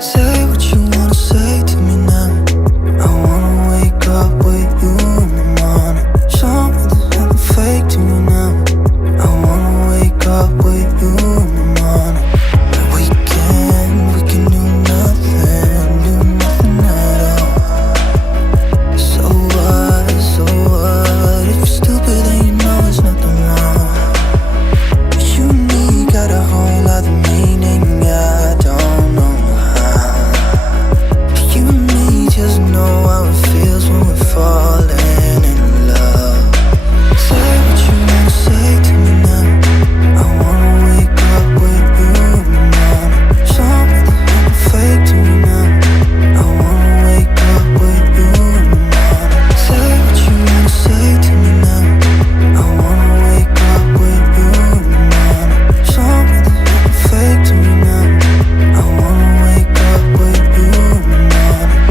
Say what you wanna say to me now. I wanna wake up with you in the morning. Show me there's nothing fake to me now. I wanna wake up with you in the morning. Like we can do nothing at all. So what? If you're stupid then you know there's nothing wrong. You and me got a whole other meaning, I don't know how. You and me just know how it feels when we're falling in love. Say what you wanna say to me now. I wanna wake up with you in the morning. Show me there's nothing fake to me now. I wanna wake up with you in the morning. Say what you wanna say to me now. I wanna wake up with you in the morning. Show me there's nothing fake to me now. I wanna wake up with you in the morning.